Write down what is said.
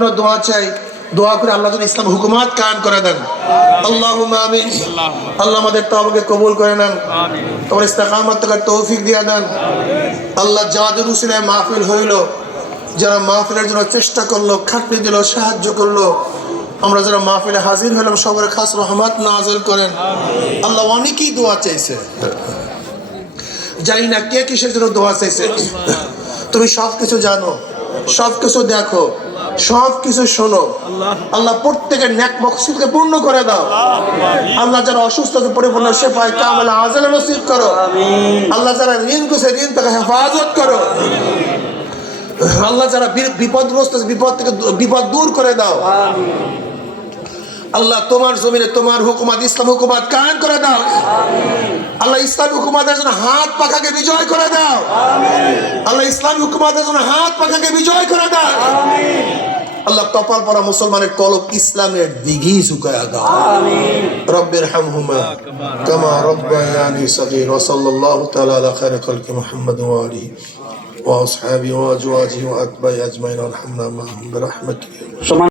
দোয়া চাই, দোয়া করে আল্লাহ ইসলাম হুকুমাত করে দেন। আল্লাহ আল্লাহ আমাদের কবুল করে নেন। তোমার ইস্তেকামত তৌফিক দিয়ে দেন। আল্লাহ যাদের মাহফিল হইল। যারা মাহফিলের জন্য চেষ্টা করল, খাটনি দিল, সাহায্য করল, আমরা যারা মাহফিলে হাজির হলাম সবার খাস রহমত নাজল করেন। আল্লাহ অনেকেই দোয়া চাইছে। জানি না কে কিসের জন্য দোয়া চাইছে। তুমি সব কিছু জানো। সব কিছু দেখো সব কিছু শোনো। আল্লাহ প্রত্যেকের ন্যাক মকসুদকে পূর্ণ করে দাও। আল্লাহ যারা অসুস্থ পরিপূর্ণ শেফায় কামলা আজাল নসিব করো। আল্লাহ যারা ঋণ করছে, ঋণ থেকে হেফাজত করো। আল্লাহ যারা বিপদগ্রস্ত বিপদ থেকে বিপদ দূর করে দাও। আল্লাহ তোমার জমিনে তোমার হুকুমাত, ইসলাম হুকুমাত কায়েম করে দাও। আল্লাহ ইসলাম হুকুমাতের জন্য হাত পাখাকে বিজয় করে দাও। ইসলাম হুকুমাতের জন্য হাত পাখাকে বিজয় করে দাও। আল্লাহ কপাল পরা মুসলমানের কলব ইসলামের দিঘি ঝুঁকায়া দাও। রব্বের হামহুমা কামা রব্বায়ানি সগীর সাল্লাল্লাহু তাআলা আলা খায়রি খালকি মুহাম্মদ ওয়া আলিহি ওয়া আসহাবিহি ওয়া আজওয়াজিহি ওয়া আতবাই আজমাইন বিরহমাতিকা সমান